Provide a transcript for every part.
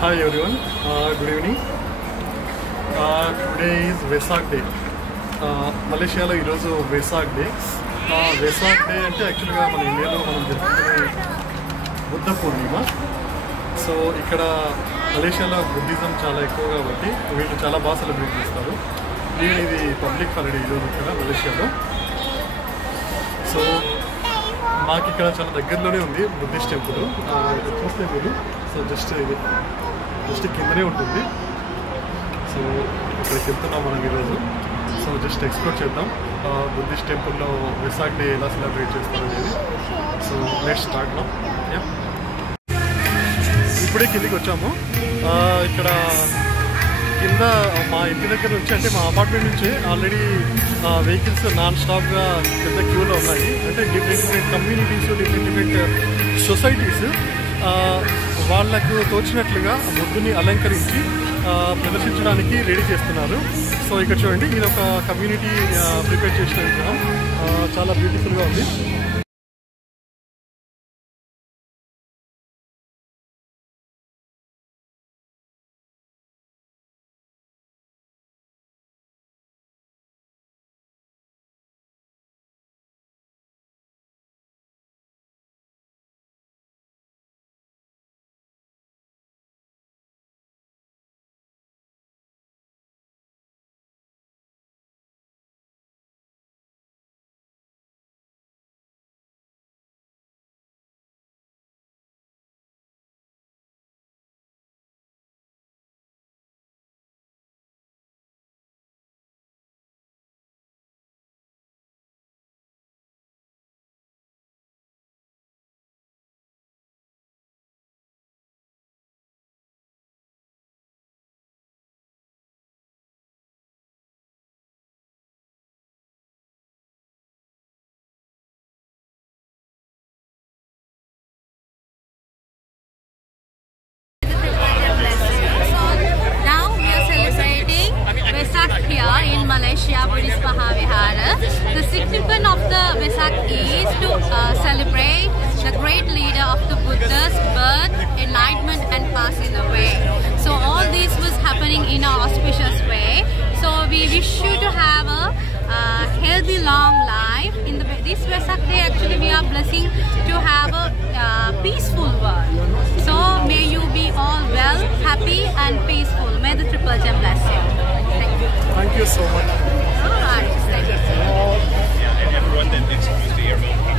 Hi everyone, good evening. Today is Vesak Day. మలేషియాలో ఈరోజు Vesak day. Vesak day అంటే యాక్చువల్గా మన ఇండియాలో మనం జరుపుకునే బుద్ధ పూర్ణిమ. సో ఇక్కడ మలేషియాలో బుద్ధిజం చాలా ఎక్కువ కాబట్టి వీళ్ళు చాలా బాగా సెలబ్రేట్ చేస్తారు. ఇది పబ్లిక్ హాలిడే ఈరోజు ఇక్కడ మలేషియాలో. సో మాకు ఇక్కడ చాలా దగ్గరలోనే ఉంది బుద్ధిస్ట్ టెంపుల్. చూస్తే మీరు సో జస్ట్ కిందనే ఉంటుంది. సో ఇక్కడికి వెళ్తున్నాం మనం ఈరోజు. సో జస్ట్ ఎక్స్ప్లోర్ చేద్దాం బుద్ధిస్ట్ టెంపుల్లో వెసాక్ డే ఎలా సెలబ్రేట్ చేస్తారు అనేది. So let's start now. ఇప్పుడే కిందికి వచ్చాము. ఇక్కడ కింద మా ఇంటి దగ్గర నుంచి అంటే మా అపార్ట్మెంట్ నుంచి ఆల్రెడీ వెహికల్స్ నాన్ స్టాప్గా పెద్ద క్యూలో ఉన్నాయి. అంటే డిఫరెంట్ కమ్యూనిటీస్, డిఫరెంట్ సొసైటీస్ వాళ్లకు తోచినట్లుగా బుద్ధుని అలంకరించి ప్రదర్శించడానికి రెడీ చేస్తున్నారు. సో ఇక్కడ చూడండి, ఇది ఒక కమ్యూనిటీ ప్రిపేర్ చేసిన విగ్రహం. చాలా బ్యూటిఫుల్గా ఉంది. Malaysia Buddhist Mahavihara. The significance of the Vesak is to celebrate the great leader of the Buddha's birth, enlightenment and passing away. So all this was happening in an auspicious way. So we wish you to have a healthy long life. In this Vesak day actually we are blessing to have a peaceful world. So may you be all well, happy and peaceful. May the Triple Gem bless you. Thank you so much. Alright, thank you. Yeah, and everyone that next Tuesday are welcome.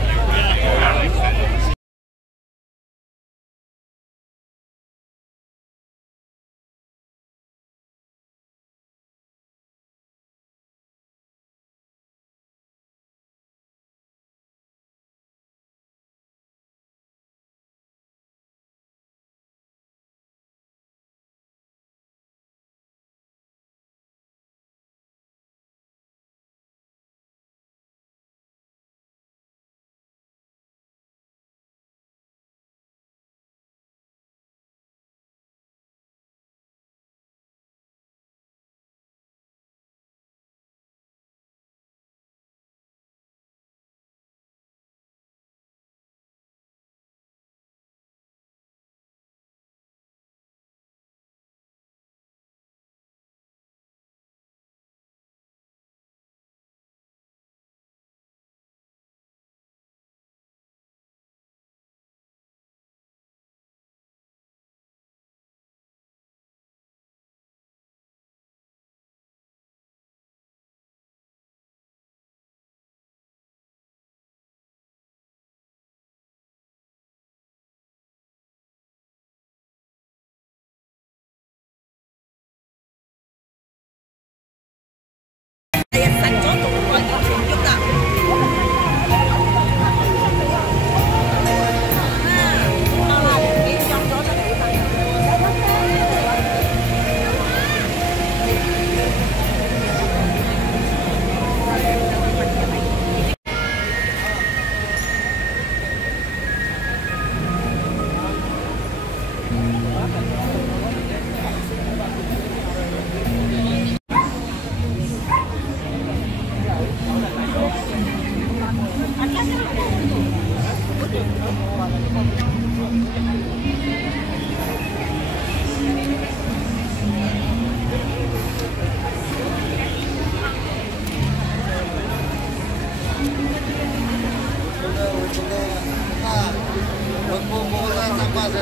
ఇక్కడ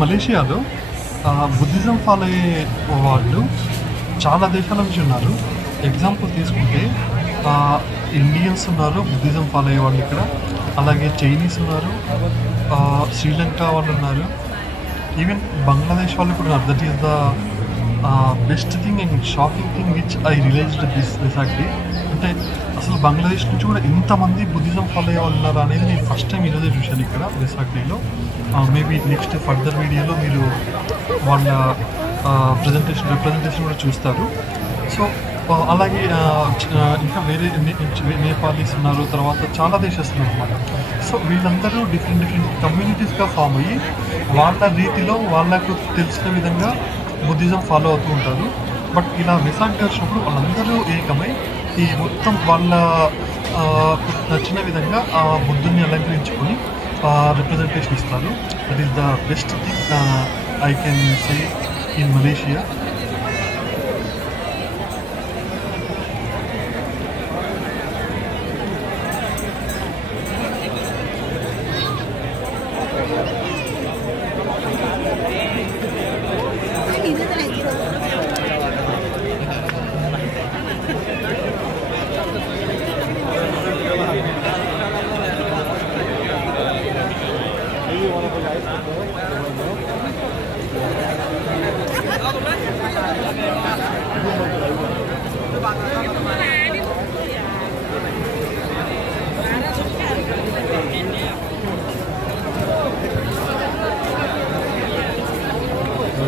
మలేషియాలో Buddhism follow అయ్యే వాళ్ళు చాలా దేశాల నుంచి ఉన్నారు. ఎగ్జాంపుల్ తీసుకుంటే ఇండియన్స్ ఉన్నారు బుద్ధిజం ఫాలో అయ్యే వాళ్ళు ఇక్కడ, అలాగే చైనీస్ ఉన్నారు, శ్రీలంక వాళ్ళు ఉన్నారు, ఈవెన్ బంగ్లాదేశ్ వాళ్ళు కూడా ఉన్నారు. That is the best thing and shocking thing which I realized this day. అంటే అసలు బంగ్లాదేశ్ నుంచి కూడా ఇంతమంది బుద్ధిజం ఫాలో అయ్యే వాళ్ళు ఉన్నారు అనేది నేను ఫస్ట్ టైం ఈరోజే చూశాను ఇక్కడ వెసాక్ డేలో. మేబీ నెక్స్ట్ ఫర్దర్ వీడియోలో మీరు వాళ్ళ రిప్రజెంటేషన్ కూడా చూస్తారు. సో అలాగే ఇంకా వేరే నేపాలీస్ ఉన్నారు, తర్వాత చాలా దేశస్తులు అన్నమాట. సో వీళ్ళందరూ డిఫరెంట్ కమ్యూనిటీస్గా ఫామ్ అయ్యి వాళ్ళ రీతిలో వాళ్ళకు తెలిసిన విధంగా బుద్ధిజం ఫాలో అవుతూ ఉంటారు. బట్ ఇలా వెసాక్ డే వచ్చినప్పుడు వాళ్ళందరూ ఏకమై ఈ మొత్తం వాళ్ళ నచ్చిన విధంగా ఆ బుద్ధుని అలంకరించుకొని రిప్రజెంటేషన్ ఇస్తారు. That is the best thing I can say in Malaysia.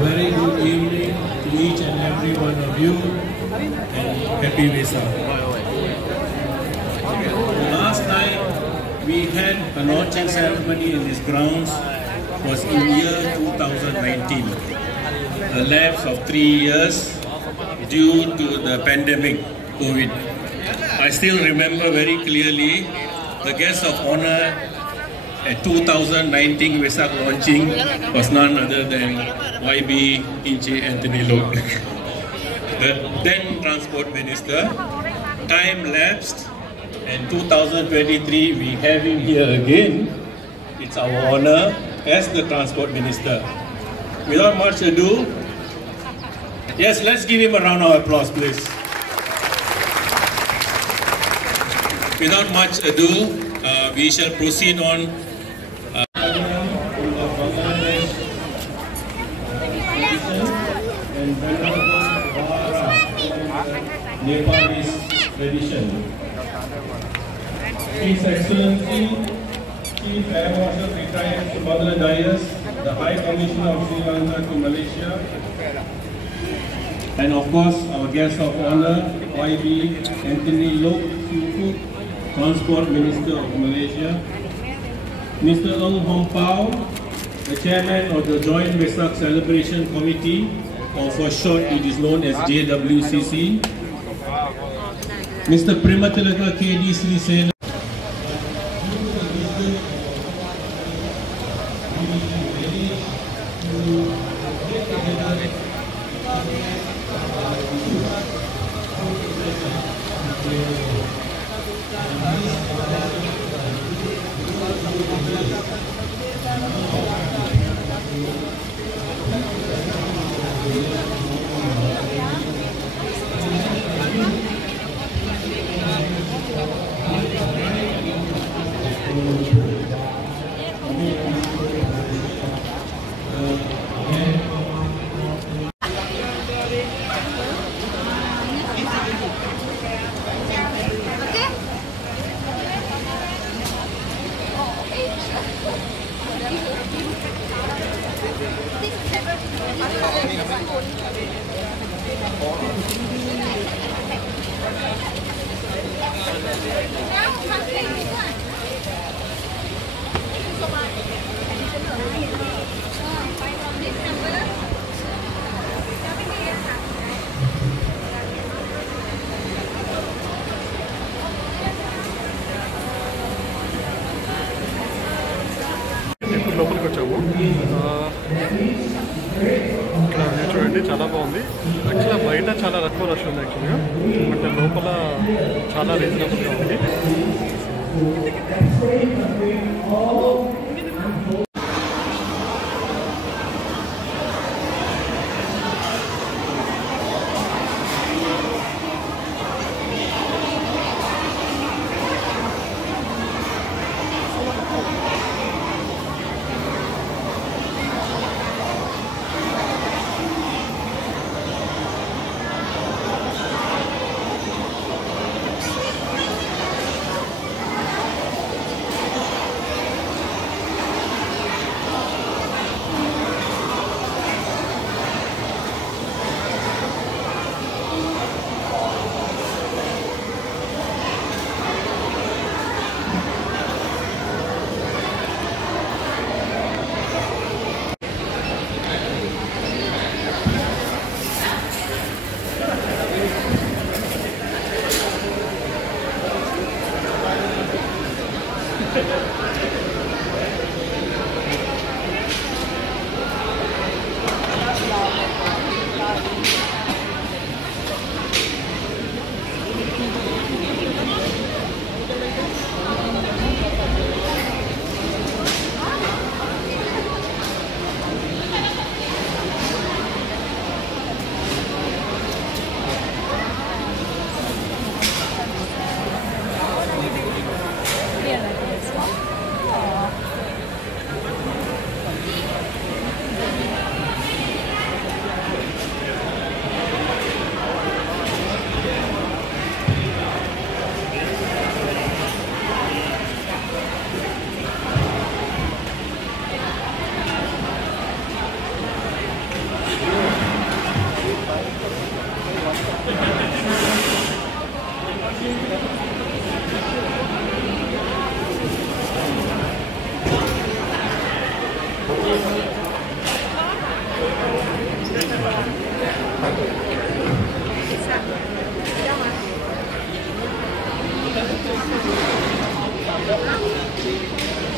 Very good evening to each and every one of you, and happy Vesak. Last night we had a launching ceremony in these grounds was in year 2019, a lapse of 3 years due to the pandemic COVID. I still remember very clearly the guest of honor at 2019 Vesak launching was none other than YB Inche Anthony Loke, the then Transport Minister. Time lapsed, and 2023 we have him here again. It's our honor as the Transport Minister. Without much ado, yes, let's give him a round of applause, please. Without much ado, we shall proceed on. Nepalese tradition. His Excellency Chief Air Marshal retired Subhadra Dias, the High Commissioner of Sri Lanka to Malaysia, and of course our guest of honor YB Anthony Loke, Transport Minister of Malaysia, Mr. Ng Hong Pao, the Chairman of the Joint Vesak Celebration Committee, or for short it is known as JWCC, Mr. Primatilaka KD Sri Sena, లోపలికి వచ్చాము. చాలా తక్కువ రష్ ఉంది యాక్చువల్గా, బట్ లోపల చాలా రీజనబుల్గా ఉంది.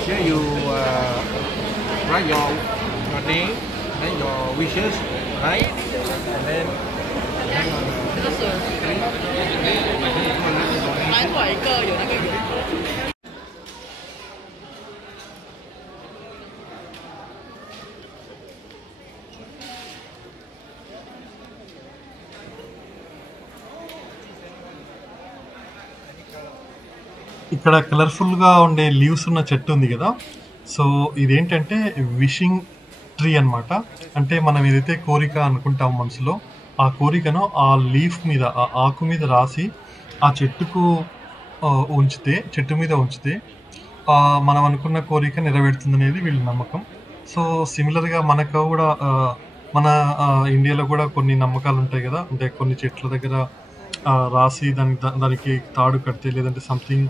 Here you write your name and your wishes, right? And then hang on. 买哪一个有那个圆？ ఇక్కడ కలర్ఫుల్గా ఉండే లీవ్స్ ఉన్న చెట్టు ఉంది కదా, సో ఇదేంటంటే విషింగ్ ట్రీ అన్నమాట. అంటే మనం ఏదైతే కోరిక అనుకుంటాం మనసులో, ఆ కోరికను ఆ లీఫ్ మీద, ఆ ఆకు మీద రాసి ఆ చెట్టుకు చెట్టు మీద ఉంచితే మనం అనుకున్న కోరిక నెరవేరుతుంది అనేది వీళ్ళ నమ్మకం. సో సిమిలర్గా మనకు కూడా మన ఇండియాలో కూడా కొన్ని నమ్మకాలు ఉంటాయి కదా, అంటే కొన్ని చెట్ల దగ్గర రాసి దానికి తాడు కడితే లేదంటే సంథింగ్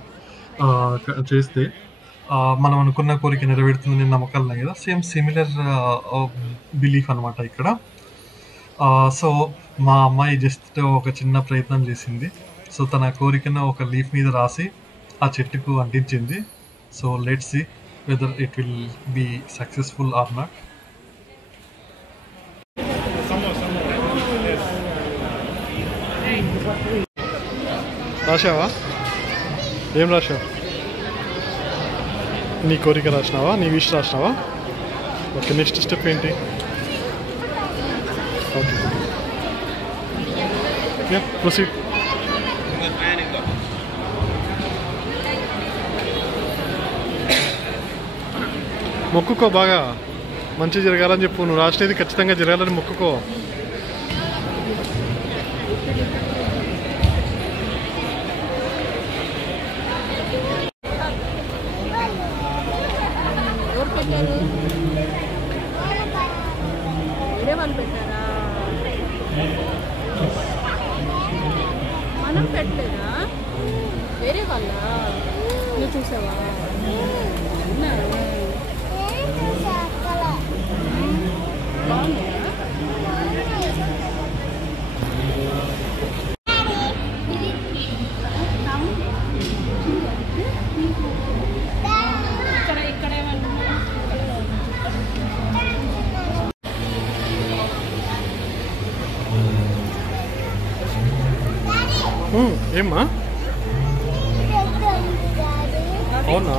చేస్తే మనం అనుకున్న కోరిక నెరవేరుతుందనే నమ్మకాలు ఉన్నాయి కదా, సేమ్ సిమిలర్ బిలీఫ్ అనమాట ఇక్కడ. సో మా అమ్మాయి జస్ట్ ఒక చిన్న ప్రయత్నం చేసింది. సో తన కోరికను ఒక లీఫ్ మీద రాసి ఆ చెట్టుకు అంటించింది. So let's see whether it will be successful or not. రాశావా? ఏం రాశావు? నీ కోరిక రాసినావా? నీ విష్ రాసినావా? ఓకే, నెక్స్ట్ స్టెప్ ఏంటి? Okay, proceed. మొక్కుకో, బాగా మంచి జరగాలని చెప్పు. నువ్వు రాసినది ఖచ్చితంగా జరగాలని మొక్కుకో. మనం పెట్టలేదా? వేరే వాళ్ళ నువ్వు చూసావా? ఏమ్మా అవునా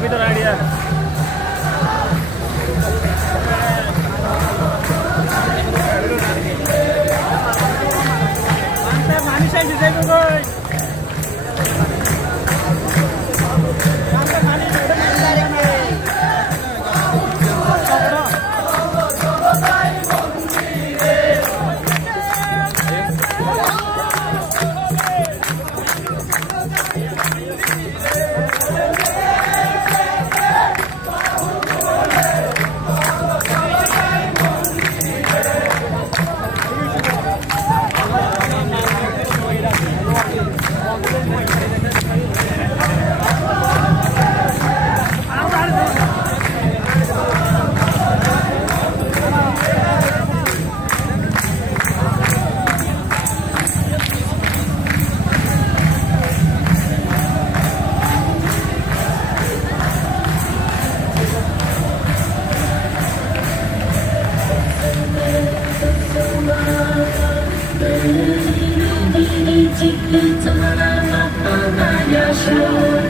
Peter idea. Chikita mana apa ya show